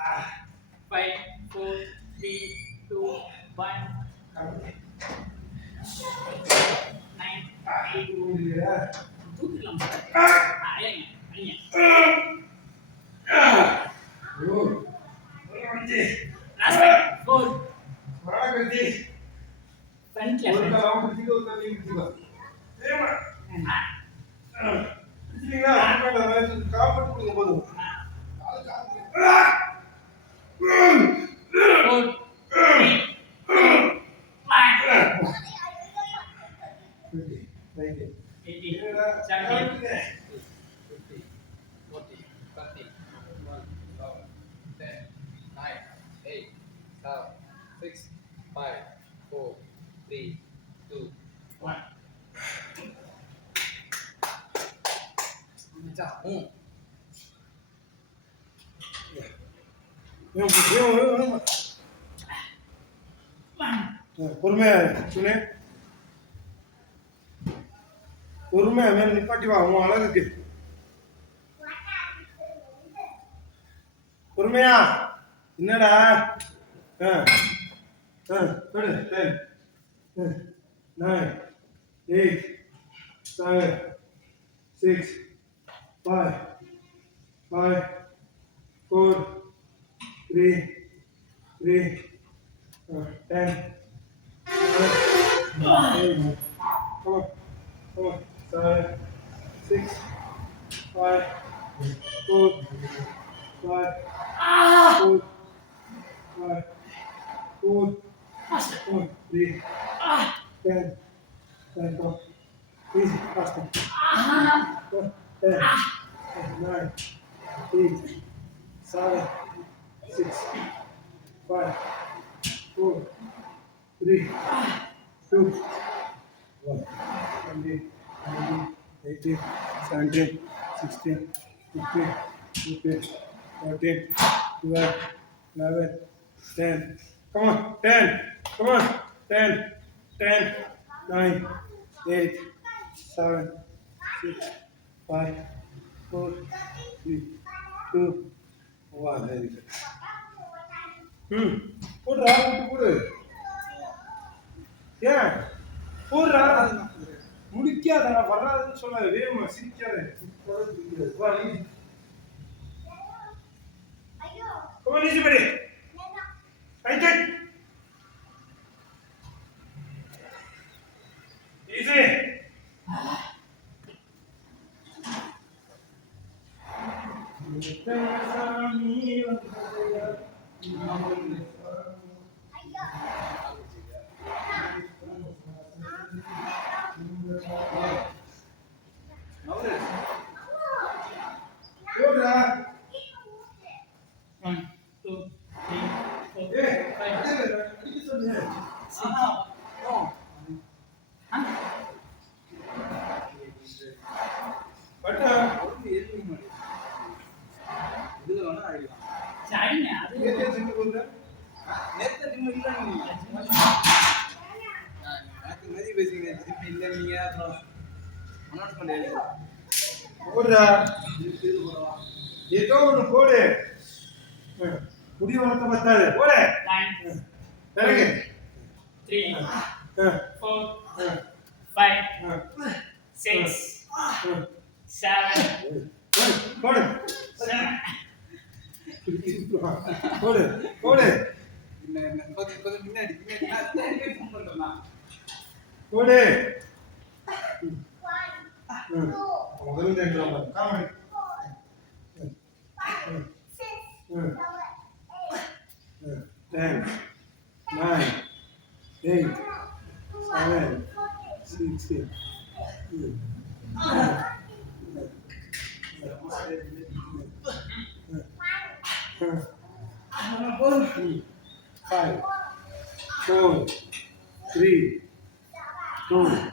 5, 4, 3, 2, 1, 9, 8. தூக்கிடலாம் sir. ஐயா ஐயா last 4 ஃப்ரண்ட்ல four Six, five, four, three, two, one. பொறுமையா சுனே பொறுமையா மேல நிப்பாட்டி வா உன் அழகுக்கு பொறுமையா என்னடா படு 10 9 8 7 6 5 4 3 10 come on 7 6 5 4 5 4 5 4 3 10 10 go easy faster 10 9 8 7 6 5 4 3 2 1 20 18 17 16 15 14 13 12 11 10 come on 10 come on 10 10 9 8 7 6 5 4 3 2 1 very good போடுறா விட்டு போடு ஏன் போடுறா முடிக்காத நான் வராதுன்னு சொல்லாத வேமா சிரிக்காத வா நீ Come on, easy, buddy. Right it. Easy. One, two, three, four, Hey, five. அடிக்க சொன்னேன். பட்டா சரிங்க அது ஏதே சின்ன போடுற. போடுறா. ஏதோ ஒன்று போடு. முடி வளர்த்த பத்தாது. போடு. 9, இறங்கு. 3, 4, 5, 6, 7, போடு. 7. போடு. போடு. போடு. முதல்ல தேடுறோம். காமெடி. 10 9 8 7 6 5 4 3 2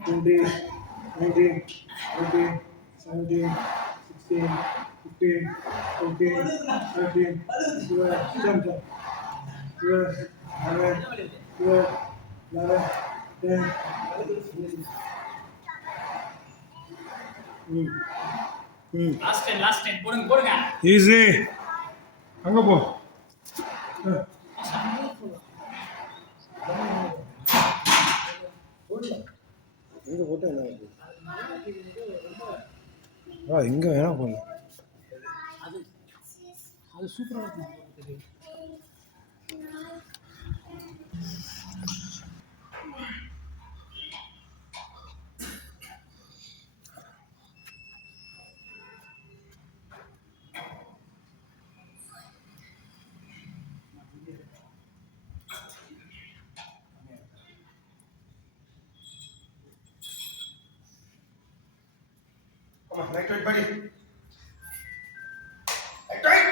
20 19 18 17 16 15 14 13 12 jump 12 11 12 11 10 ம் லாஸ்ட் டைம் போடுங்க ஈஸி அங்கே போ எங்கே போட்டால் என்ன ஆகுது? எங்கே வேணால் போடலாம். அது சூப்பராக இருக்கும். Come on, right to it, buddy. Right to it.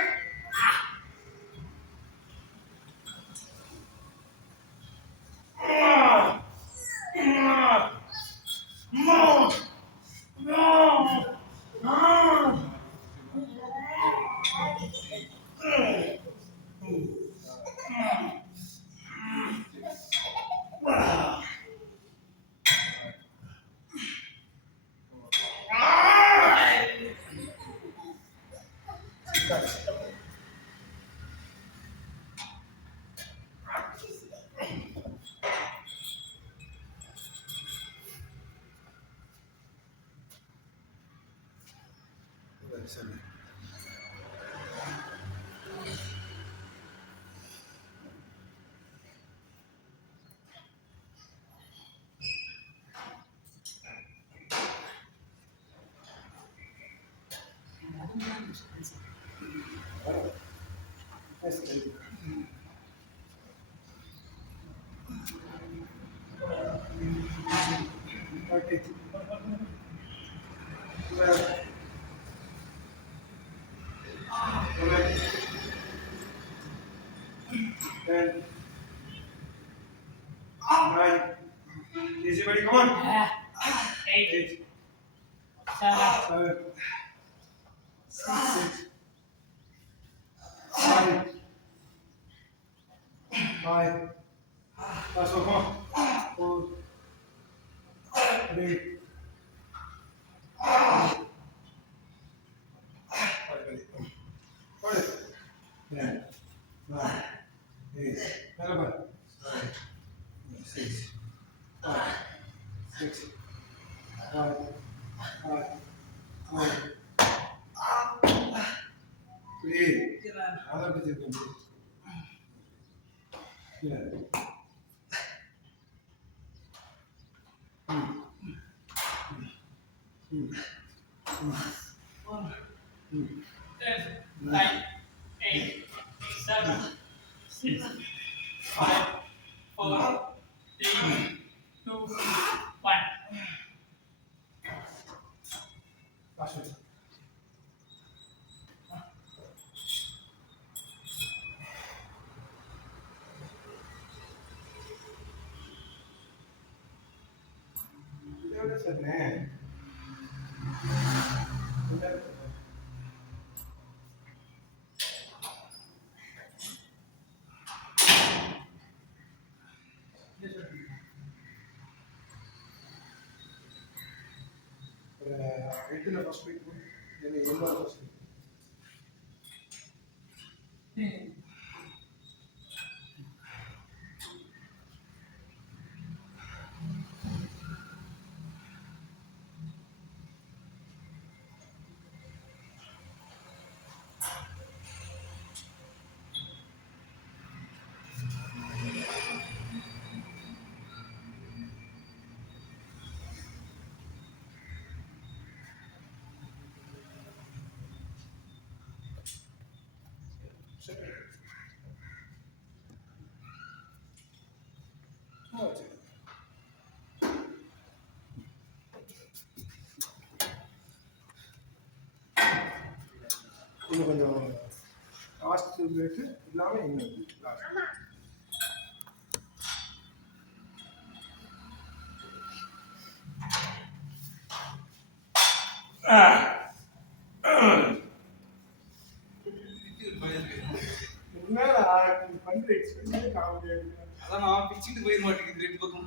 Sorry. Okay. Ten, nine. Easy, buddy. Come on. 8 Eight, 7 seven, six, five. Last one. Come on. 4, 3. Hold it. 10, 9, 8, 11, 6, 5, 6, 5, 5, 4, 3. Other picture complete. Yeah. 9 8 7 6 5 4 3 2 1 Last one. Man. Regular hospital, then a yellow hospital. இன்னும் கொஞ்சம் last rate இல்லாமல் இன்னும் last என்னடா நீ பண்ற experiment காமெடியா இருக்கு. அதான் நான் பிச்சுட்டு போயிட மாட்டேங்குது ரெண்டு பக்கம்.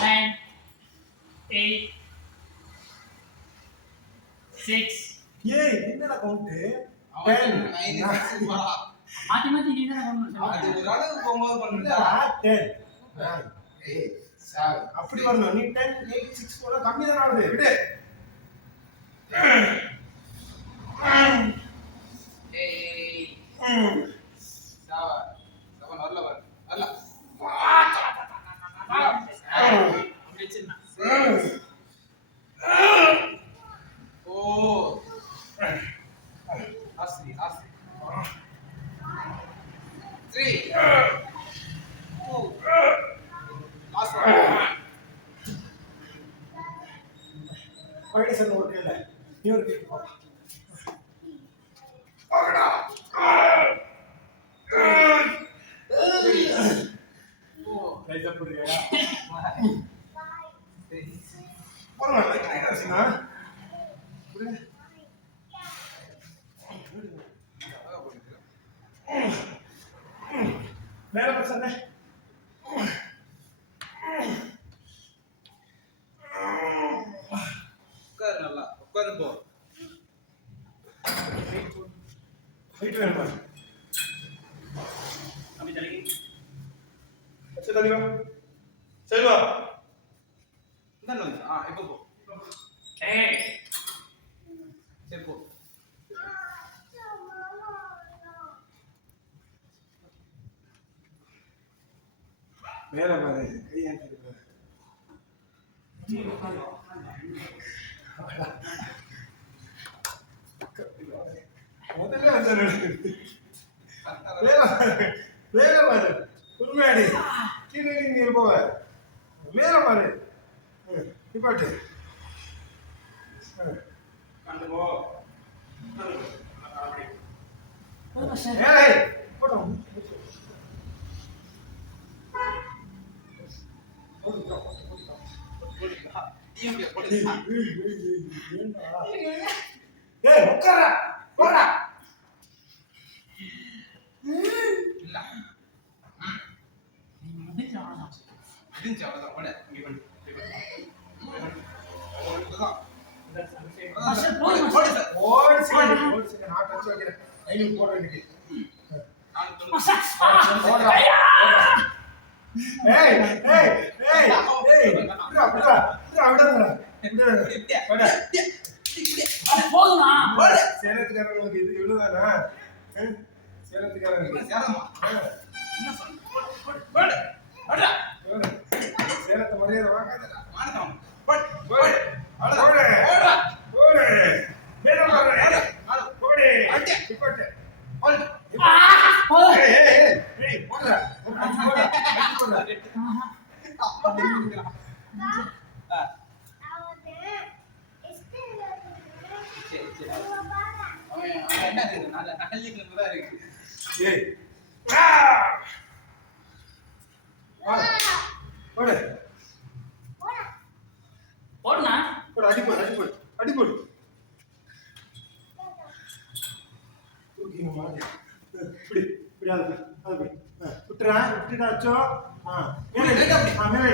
9 8 6 ஏய் என்னடா கவுண்ட் அவன் 10 9 6 வரா. மாத்தி மாத்தி நீ தான் பண்ணணும் அது சொல்லுங்க. ஒரு அளவு போகும்போது பண்ணுடா. 10 9 8 7 அப்படி வரணும் நீ 10 8 6 போல கம்மி தான ஆகுது விடு ஏய் 7 வரல பாரு. வரல. அப்படியே சின்ன. 4 ஆஸ்தி 3 2 லாஸ்ட் பைடசன் ஓகே இல்ல நீ ஒரு கேக் போ ரைட் அப் புரியா போறா லைக் நைனா புரியா மேல பசங்க உட்காரு நல்லா உட்கார்ந்து போ. ஹைட் வேணுமா அப்படி தலைக்கு. अच्छा चलिए चलो இந்தாண்ட வந்து. இப்போ போ. ஏய் சரி போ. மேல பாரு கை ஏந்திட்டு பாரு முதல்ல வந்து மேல பாரு உண்மையாடி கீழே நீ போவ மேல பாரு நிப்பாட்டு கண்டு போ ஏய் போட்டோம் ஏய் உட்காரா போடா இல்ல. நீ முடிச்சு ஆனா. முடிஞ்சு அவ்வளவுதான். ஓட. இங்க பண்ணு. அவ்வளவுதான். மாஸ்டர் போடு ஓடு மாஸ்டர். சார். ஓடு சீக்கிரம் நான் டச் வைக்கிறேன் ஐநூறு போட வேண்டியது மாஸ்டர். போடா ஏய் ஏய் ஏய் ஏய் விடுடா விடுடா விடுடா விடுடா விடுடா போதுமா? சேலத்துக்காரங்களுக்கு இது இவ்வளவுதானா சேலத்துக்காரங்களுக்கு சேலமா? என்ன சொல்ற? ஓடு. ஓடு. சேலத்தை மரியாதை வாங்காதடா மானகம். ஓடு. ஓடு அவ்வளவுதான். ஓடு ஓடு. ஓடு மேல பாரு ஆடு. ஓடு அடி. நிப்பாட்டு ஓடு. போதும். ஏய் ஏய் ஏய் போடா போடா போடா அப்பா தெரியுதுடா. சரி சரி. அவன் என்ன இருக்கு? நல்ல நல்லிக்கு தான் இருக்கு. ஏய் போடு போடுனா? போடு அடிப்போடு அடிப்போடு தூக்கிங்க மாதிரி இப்படி இப்படி அது விட்டுறா அச்சோ மேலே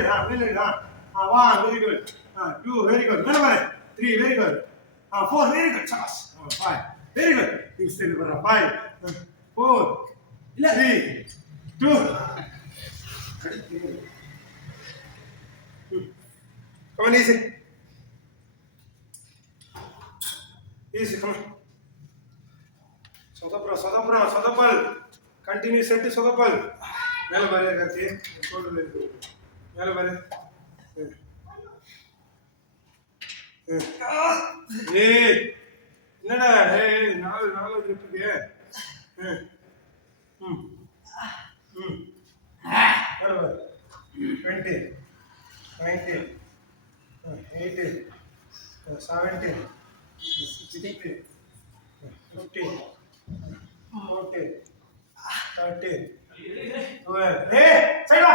வா வெரி குட் 2 வெரி குட் மேலே பாரு 3 very good 4 very good Sabas 5 very good you still வர 5 4 இல்ல 3 2 Come on, easy. Easy, come on. Sodapal. Continue set to Sodapal. Mela bare करके shoulder ले लो. Mela bare. ஏய் என்னடா ஏய் நாலு இருக்கு மேல பாரு 20 19 18 17 16 15 14 13 12 ஏய் சைடு வா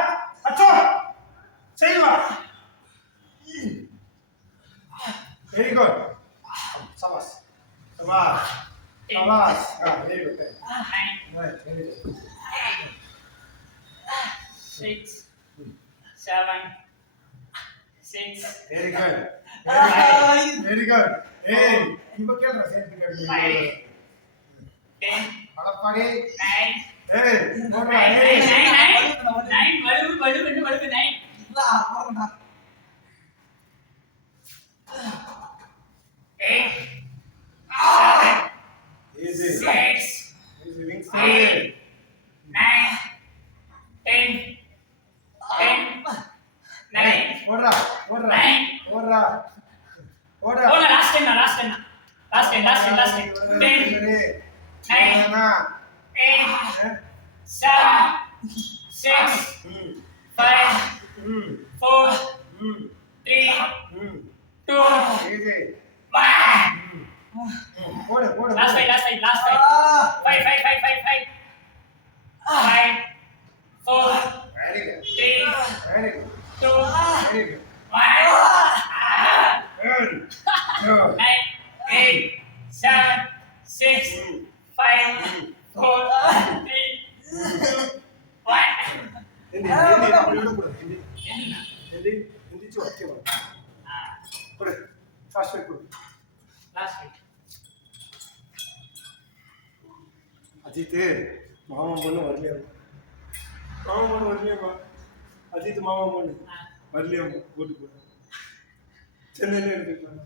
அச்சோ சைடு வா வெரி குட் சபாஸ் very good right very good 6 7 6 Very good. Ah, Very good. Hey, இவ கேளுடா சேர்த்து கேளுங்க. 10 அடப்பாடி. 9 ஏய், போடுடா. ஏய். 9 வலு 9 இல்ல, போறேன்டா. 8 Easy. 6 Easy wings. 8 9 10 10 9 போடுடா. போடுடா. Nine. போடுடா. போடுடா. போல லாஸ்ட் டைம் 10 9. 8 7 6 5 4 3 2 Easy. 1 போடு, போடு. last fight Ah, 5 5 4 Very good. 3 Very good. 2 Very good. 1 Good. Good. 9 8 7 6 5 4 3 1 எந்தி, அப்படி விடக்கூடாது. எந்தி, எந்திரிச்சு வைக்கணும். கொடு. Fast food கொடு. last fight அஜித் மாமன் பொண்ணு வரலையாமா மாமன் பொண்ணு வரலையாமா அஜித் மாமன் பொண்ணு வரலையாமா ஓட்டு போட சென்னையில எடுத்துக்கலாம்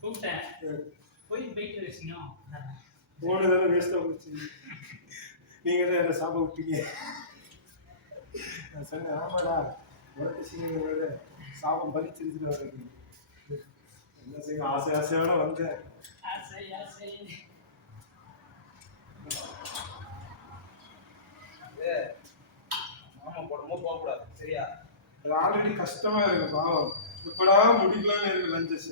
கூப்பிட்டேன் போய் போயிட்டு வச்சுனோம் போனு தானே வேஸ்ட்டாக போச்சு நீங்க தான் என்ன சாப்பிட விட்டீங்க நான் சொன்னேன் ஆமாடா உரத்து சீனியோட சாபம் பறிச்சிருச்சுட்டு வரது என்ன செய்ய ஆசையோட வந்தேன் ஆசை இது மாமா போடும்போது போகக்கூடாது, சரியா? அது ஆல்ரெடி கஷ்டமா இருக்கு பாவம் எப்படா முடிக்கலாம்னு இருக்கு லஞ்சஸ்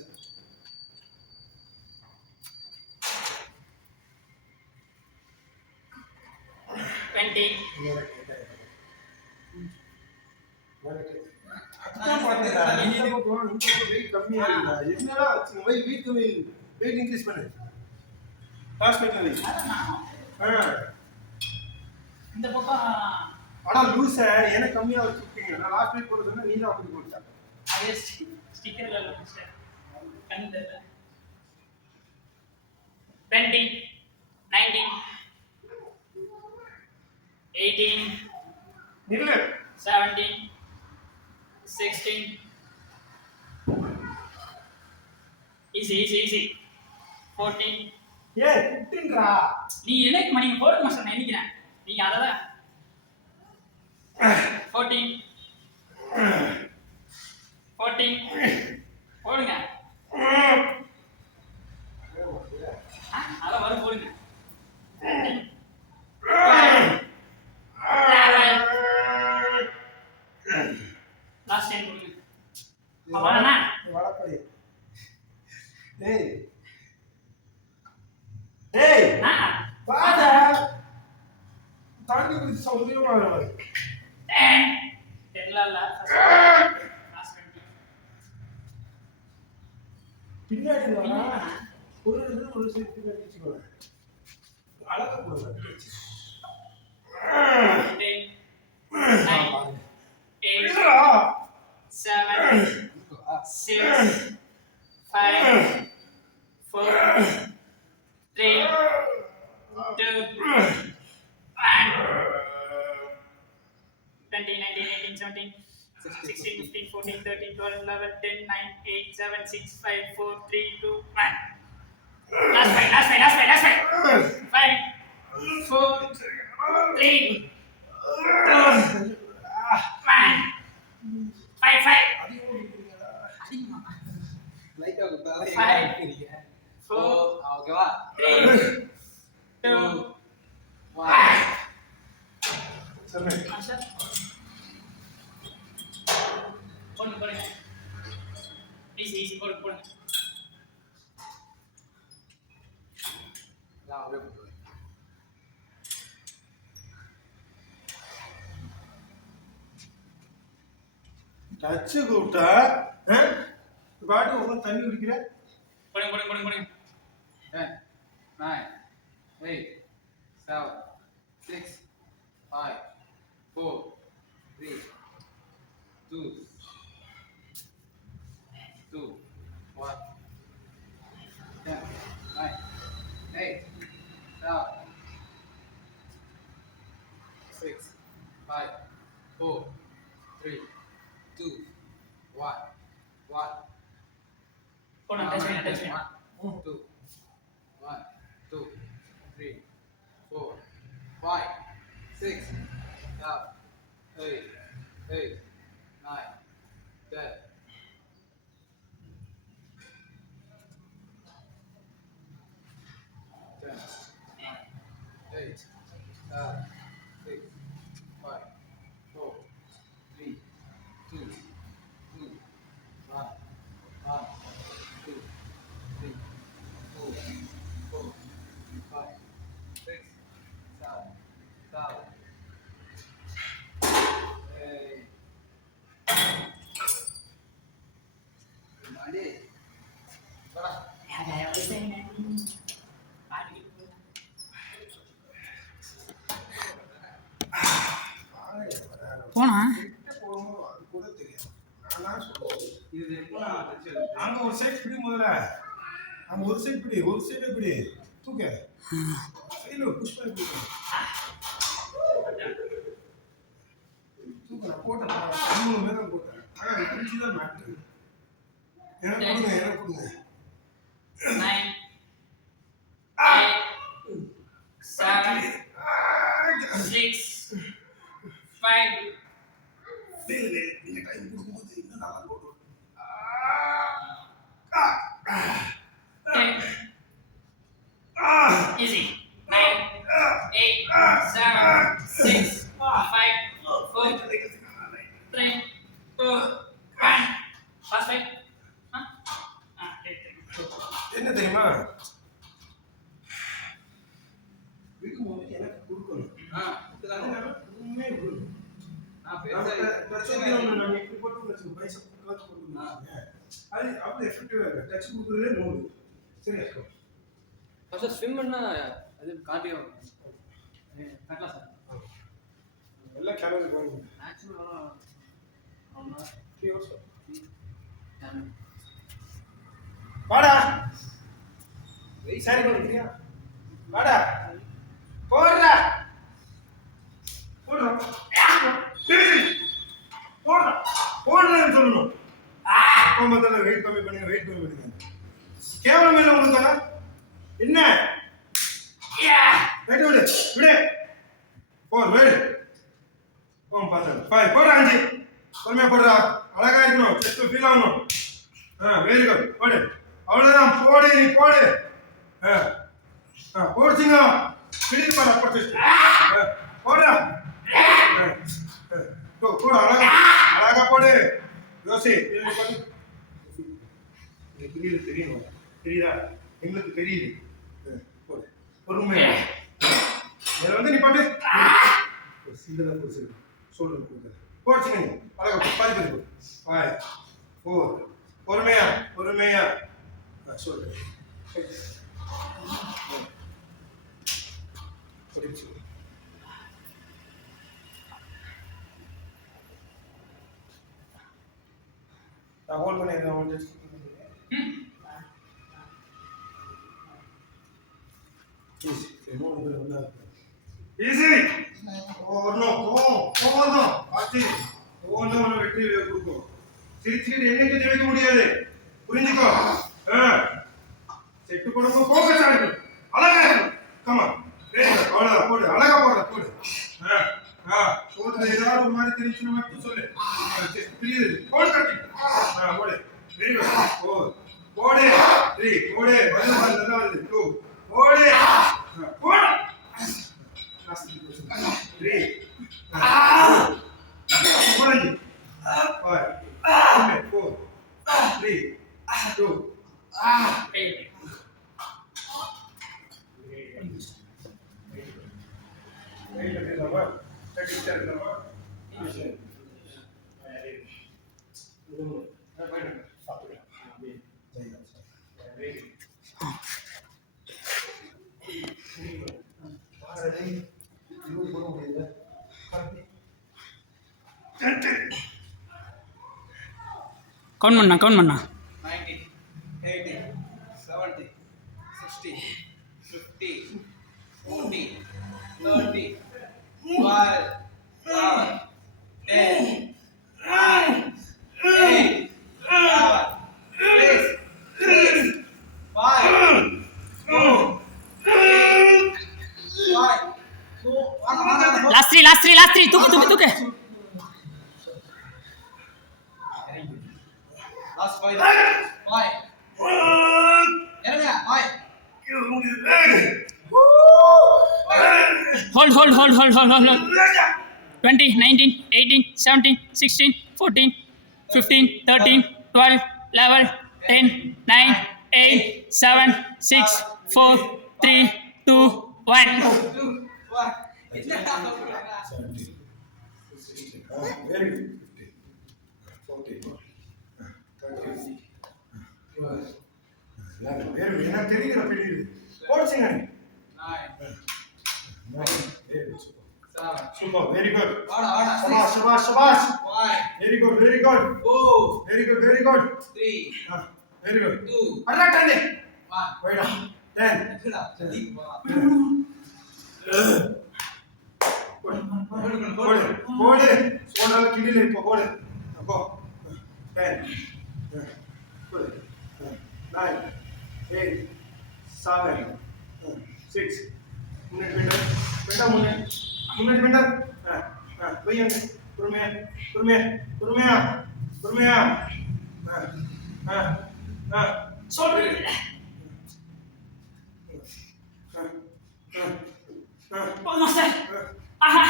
20 கம்மியா இருக்கு என்னடா வெயிட் கம்மி வெயிட் இன்க்ரீஸ் பண்ணு லாஸ்ட் வெயிட் வை இந்த பக்கம் ஆனா லூச எனக்கு கம்மியா வச்சிருக்கீங்க நான் லாஸ்ட் வெயிட் போட சொன்னா நீ தான் அப்படி போட்டா அதே ஸ்டிக்கர்ல வச்சிட்டேன் கண்ணு தெரியல 20 19 18 நில்லு 17 16 easy 14 ஏய் குட்டிங்கடா நீ எனக்கு நீங்க போடுங்க மாஸ்டர் நான் நினைக்கிறேன் நீங்க அததான் 14 போடுங்க அதான் வரும் போடுங்க 11 லாஸ்ட் டைம் போடுங்க அவ்வளோண்ணா வளப்படி டேய் டேய் வாடா தாண்டி குடிச்சு சௌகரியமா வருவாரு 10 லாஸ்ட் 20 பின்னாடி வரா ஒரு சைடு பின்னாடி வச்சுக்கோ அழகா போடுங்க 10 9 8 7 6 5 4 3 2 1 20 19 18 17 16 15 14 13 12 11 10 9 8 7 6 5 4 3 2 1 last fight 5 4 3 2 1 5 லைட்டா கொடுத்தாலே Five. இருக்கிறீங்க. 4 ஓகேவா? 3 2 1. சொன்னேன் மாஸ்டர் போடுங்க ஈஸி போடுங்க எல்லாம் அப்படியே போட்டுருங்க. டச்சு கூப்பிட்டா பாட்டு உட்காந்து தண்ணி குடிக்கிற போடுங்க 10, 9, 8, 7, 6, 5, 4, 3, 2, போனா டச் பண்ணு 1 2 1 2 3 4 5 6 7 8 9 10 8 7 6 5 4 3 2 2 1 1 2 3 4 4 5 6 7 7 8 Mandi. Bara. Ya wis ini. Pagi. போனா போகணும் அது கூட தெரியாது. நானா சொல்லுவேன். இது எப்போ தச்சது? அங்க ஒரு சைடு பிடி முதல்ல. அங்க ஒரு சைடு பிடி, ஒரு சைடு பிடி. தூக்க. சைடுல புஷ் பண்ணி தூக்கு. தூக்கு நான் போட்டேன். 3 நேரம் போட்டேன். ஆனா பிடிச்சி தான் மாட்டேன். எனக்கு கொடுங்க. 9 8 7 6 5 நீங்க டைம் கொடுக்கும்போது இன்னும் நல்லா போட்டு. 10 easy 9 8 7 6 5 4 3 2 1 fast fight என்ன தெரியுமா இருக்கும்போது எனக்கு கொடுக்கணும். இதுதானே உண்மையே கொடுக்கணும். நான் பேச நம்ம இப்படி போட்டு வச்சுக்கோ பைசா காசு கொடுக்கணும். அது அவ்வளோ எஃபெக்டிவாக இருக்கு. டச் கொடுக்குறதே நோடு சரியா ஃபர்ஸ்ட் ஸ்விம் பண்ணா அது கார்டியோ கட்டலாம் சார் எல்லாம் கேலரி போகணும். மேக்ஸிமம் அவ்வளோ 3 hours வாடா சரி பண்ணிக்கிறியா வாடா போடுறா போடுறா போடுறா போடுறேன்னு சொல்லணும். கோமத்தில் வெயிட் கம்மி பண்ணுங்க கேவலம் இல்லை உங்களுக்கு தானே என்ன ரைட் விடு விடு 4 விடு பார்த்தேன் 5 போடுறா 5 பொறுமையாக போடுறா அழகா இருக்கணும் செஸ்ட் ஃபீல் ஆகணும். வெரி குட் போடு அவ்வளோதான் போடு நீ போடு போடுச்சிங்க பிடிக்க பாரு அப்போ போடுறா போடு அழகா போடு யோசி புரியுது தெரியும் தெரியுதா எங்களுக்கு தெரியுது போடு பொறுமையா இதில் வந்து நீ பாட்டு சிந்தனை போச்சு சொல்றது போடுச்சிங்க அழகா பாதி 5 4 பொறுமையா சொல்லு நான் ஹோல்ட் பண்ணிடுறேன். ஈஸி வரணும் போதும் ஆச்சு ஒவ்வொன்றும் ஒன்று வெற்றி கொடுக்கும். சிரிச்சுக்கிட்டு என்னைக்கு ஜெயிக்க முடியாது புரிஞ்சுக்கோ. செட்டு போடும்போது ஃபோக்கஸா இருக்கும் அழகா இருக்கும். கமா அவ்வளோதான் போடு அழகா போடு சோதனை ஏதாவது ஒரு மாதிரி தெரிஞ்சுன்னு மட்டும் சொல்லு. புரியுது போடு கட்டி போடு வெரி குட் போடு 3 போடு நல்லா வருது 2 போடு போடு 3 போடு 5 4 3 2 कौन मन्ना 90 80 70 60 50 40 30 12 11 10 9 8 7 6 தூக்கு. Last 5. 5. இறங்க 5. Hold. 20, 19, 18, 17, 16, 14, 15, 13, 12, 11, 10, 9, 8, 7, 6, 4, 3, 2, 1. 2 1. Very good. 15, 14, 13, 12, 11. Very good. எனக்கு தெரியுது. போடுங்க. 9. 9. 7. Super. Very good. வாடா. Shabash. 5. Very good. 4. Very good. 3. Very good. 2. Alla 10. 1. Wait up. 10. என்னடா ஜல்தி வா. போடு. சோடால கிளில இப்போ போடு. அப்போ 10. போடு. 9. 8. 7. 6. முன்னாடி போய் பொறுமையா சொல்லு. போதுமா சார்? ஆஹா.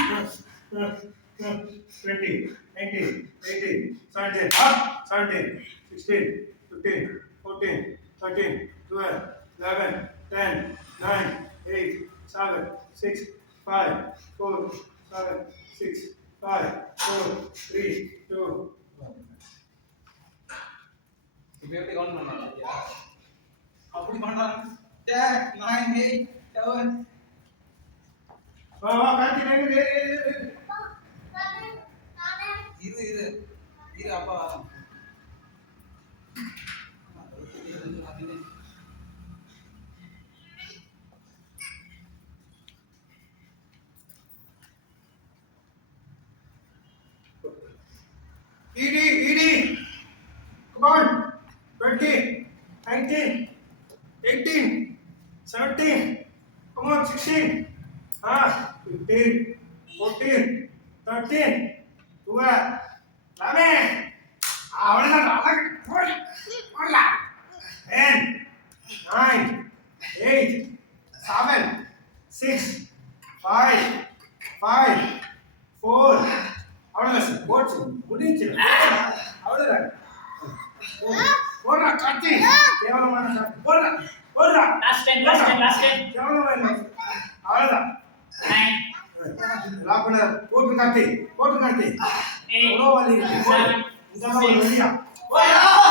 20, 19, 18, 17, 16, 15, 14, 13, 12, 11, 10, 9, 8, 7, 6, 5, 4, 7, 6, 5, 4, 3, 2, 1. இப்போ எப்படி கவுண்ட் பண்ணலாம்? அப்படி பண்றாங்க. 10 9 8 7. வா கார்த்திக் இரு அப்பா. ED. Come on. 20, 19, 18, 17. Come on, 16. 15, 14, 13, 12. Lame. அவ்வளவுதான். 10, 9, 8, 7, 6, 5, 4. அவ்வளவுதான். போச்சு. முடிஞ்சு. அவ்வளவுதான். போடுறா கார்த்தி. கேவலமான கார்த்தி. போடுறா. Last 10. கேவலமான அவ்வளவுதான். 9, லாக் பண்ண. போட்டு கார்த்தி. 8, எவ்வளோ வலி இருக்கு. 7, இதெல்லாம் ஒரு வலியா? 6,